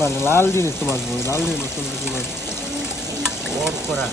মানে লাল জিনিস তো বাঁচবো, লাল জিনিস কি বাঁচবো? ওর করা